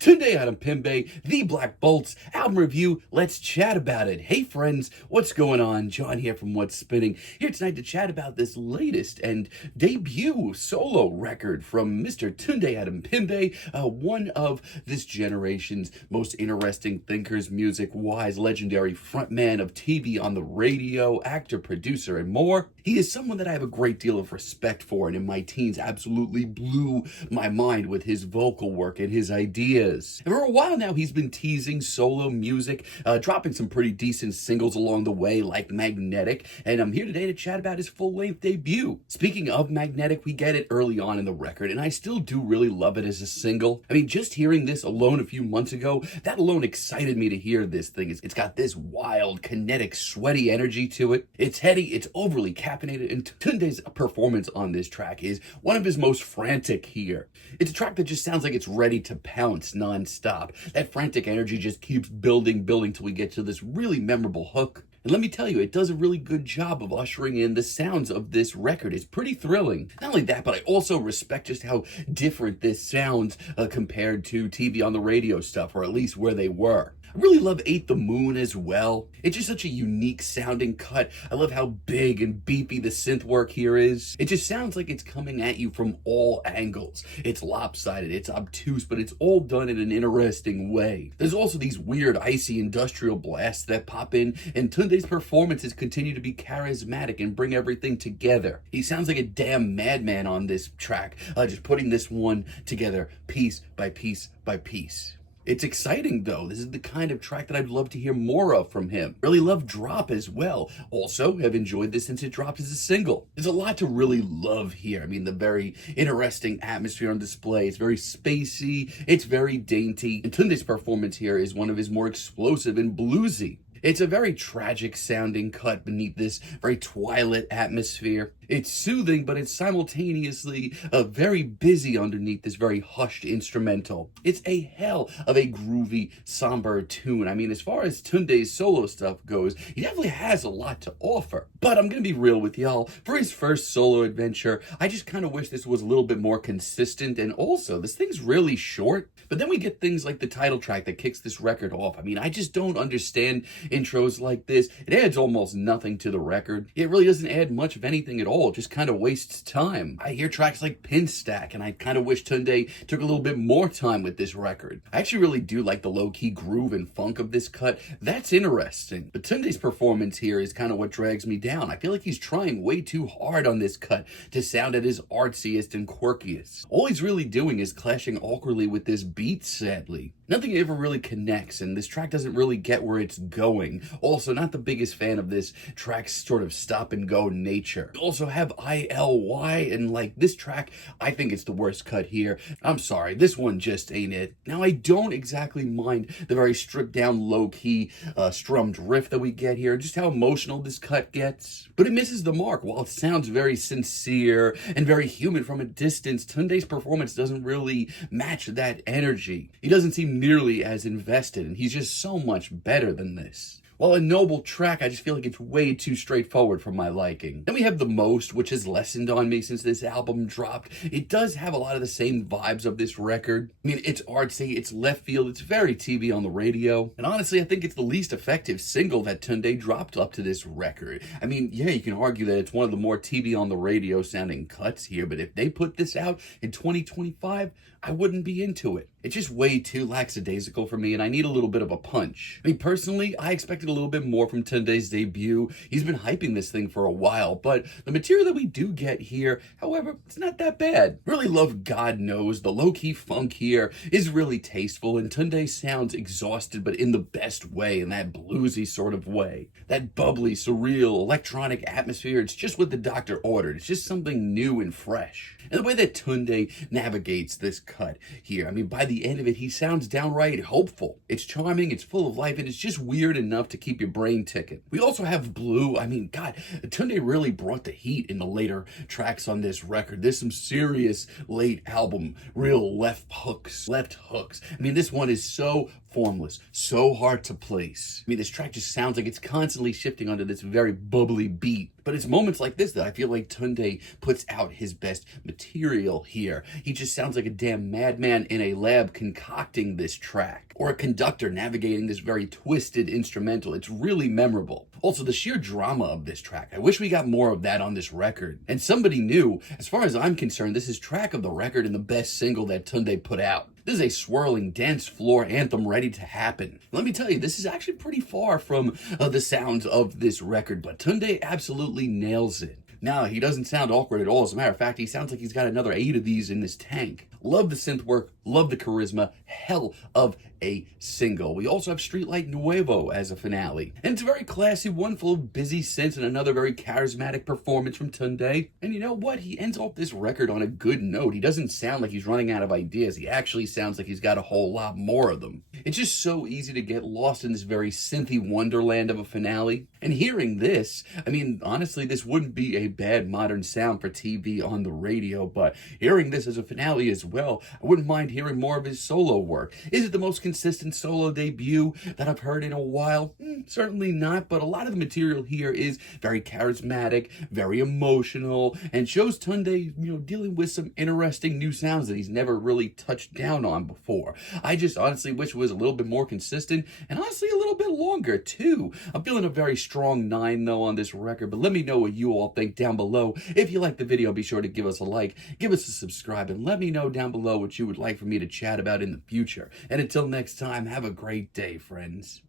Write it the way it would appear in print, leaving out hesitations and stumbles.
Tunde Adepimbe, the Black Boltz album review. Let's chat about it. Hey friends, what's going on? John here from What's Spinning, here tonight to chat about this latest and debut solo record from Mr. Tunde Adepimbe, one of this generation's most interesting thinkers, music-wise, legendary frontman of TV on the radio, actor, producer, and more. He is someone that I have a great deal of respect for, and in my teens absolutely blew my mind with his vocal work and his ideas. And for a while now, he's been teasing solo music, dropping some pretty decent singles along the way, like Magnetic, and I'm here today to chat about his full-length debut. Speaking of Magnetic, we get it early on in the record, and I still do really love it as a single. I mean, just hearing this alone a few months ago, that alone excited me to hear this thing. It's got this wild, kinetic, sweaty energy to it. It's heady, it's overly caffeinated, and Tunde's performance on this track is one of his most frantic here. It's a track that just sounds like it's ready to pounce non-stop. That frantic energy just keeps building till we get to this really memorable hook. And let me tell you, it does a really good job of ushering in the sounds of this record. It's pretty thrilling. Not only that, but I also respect just how different this sounds compared to TV on the radio stuff, or at least where they were. I really love Ain't the Moon as well. It's just such a unique sounding cut. I love how big and beepy the synth work here is. It just sounds like it's coming at you from all angles. It's lopsided, it's obtuse, but it's all done in an interesting way. There's also these weird icy industrial blasts that pop in, and Tunde's performances continue to be charismatic and bring everything together. He sounds like a damn madman on this track, just putting this one together piece by piece by piece. It's exciting though. This is the kind of track that I'd love to hear more of from him. Really love Drop as well. Also have enjoyed this since it dropped as a single. There's a lot to really love here. I mean, the very interesting atmosphere on display. It's very spacey. It's very dainty. And Tunde's performance here is one of his more explosive and bluesy. It's a very tragic sounding cut beneath this very twilight atmosphere. It's soothing, but it's simultaneously very busy underneath this very hushed instrumental. It's a hell of a groovy, somber tune. I mean, as far as Tunde's solo stuff goes, he definitely has a lot to offer. But I'm going to be real with y'all. For his first solo adventure, I just kind of wish this was a little bit more consistent. And also, this thing's really short. But then we get things like the title track that kicks this record off. I mean, I just don't understand intros like this. It adds almost nothing to the record. It really doesn't add much of anything at all. It just kind of wastes time. I hear tracks like Pin Stack, and I kind of wish Tunde took a little bit more time with this record. I actually really do like the low-key groove and funk of this cut. That's interesting. But Tunde's performance here is kind of what drags me down. I feel like he's trying way too hard on this cut to sound at his artsiest and quirkiest. All he's really doing is clashing awkwardly with this beat, sadly. Nothing ever really connects, and this track doesn't really get where it's going. Also, not the biggest fan of this track's sort of stop-and-go nature. We also have ILY, and like this track, I think it's the worst cut here. I'm sorry, this one just ain't it. Now, I don't exactly mind the very stripped-down, low-key, strummed riff that we get here, just how emotional this cut gets. But it misses the mark. While it sounds very sincere and very human from a distance, Tunde's performance doesn't really match that energy. He doesn't seem nearly as invested, and he's just so much better than this. While a noble track, I just feel like it's way too straightforward for my liking. Then we have The Most, which has lessened on me since this album dropped. It does have a lot of the same vibes of this record. I mean, it's artsy, it's left field, it's very TV on the radio. And honestly, I think it's the least effective single that Tunde dropped up to this record. I mean, yeah, you can argue that it's one of the more TV on the radio sounding cuts here, but if they put this out in 2025, I wouldn't be into it. It's just way too lackadaisical for me, and I need a little bit of a punch. I mean, personally, I expected a little bit more from Tunde's debut. He's been hyping this thing for a while, but the material that we do get here, however, it's not that bad. Really love God Knows. The low-key funk here is really tasteful, and Tunde sounds exhausted, but in the best way, in that bluesy sort of way. That bubbly, surreal, electronic atmosphere, it's just what the doctor ordered. It's just something new and fresh. And the way that Tunde navigates this cut here, I mean, by the end of it, he sounds downright hopeful. It's charming, it's full of life, and it's just weird enough to keep your brain ticking. We also have Blue. I mean, God, Tunde really brought the heat in the later tracks on this record. There's some serious late album, real left hooks. I mean, this one is so formless, so hard to place. I mean, this track just sounds like it's constantly shifting onto this very bubbly beat. But it's moments like this that I feel like Tunde puts out his best material here. He just sounds like a damn madman in a lab concocting this track, or a conductor navigating this very twisted instrumental. It's really memorable. Also, the sheer drama of this track. I wish we got more of that on this record. And somebody new, as far as I'm concerned, this is track of the record and the best single that Tunde put out. This is a swirling dance floor anthem ready to happen. Let me tell you, this is actually pretty far from the sounds of this record, but Tunde absolutely nails it. Now, he doesn't sound awkward at all. As a matter of fact, he sounds like he's got another 8 of these in this tank. Love the synth work, love the charisma, hell of a single. We also have Streetlight Nuevo as a finale. And it's a very classy one full of busy synths and another very charismatic performance from Tunde. And you know what? He ends off this record on a good note. He doesn't sound like he's running out of ideas. He actually sounds like he's got a whole lot more of them. It's just so easy to get lost in this very synthy wonderland of a finale. And hearing this, I mean, honestly, this wouldn't be a bad modern sound for TV on the radio, but hearing this as a finale as well, I wouldn't mind hearing more of his solo work. Is it the most consistent solo debut that I've heard in a while? Certainly not, but a lot of the material here is very charismatic, very emotional, and shows Tunde, dealing with some interesting new sounds that he's never really touched down on before. I just honestly wish it was a little bit more consistent, and honestly a little bit longer too. I'm feeling a very strong 9 though on this record, but let me know what you all think down below. If you like the video, be sure to give us a like, give us a subscribe, and let me know down below what you would like for me to chat about in the future. And until next time, have a great day, friends.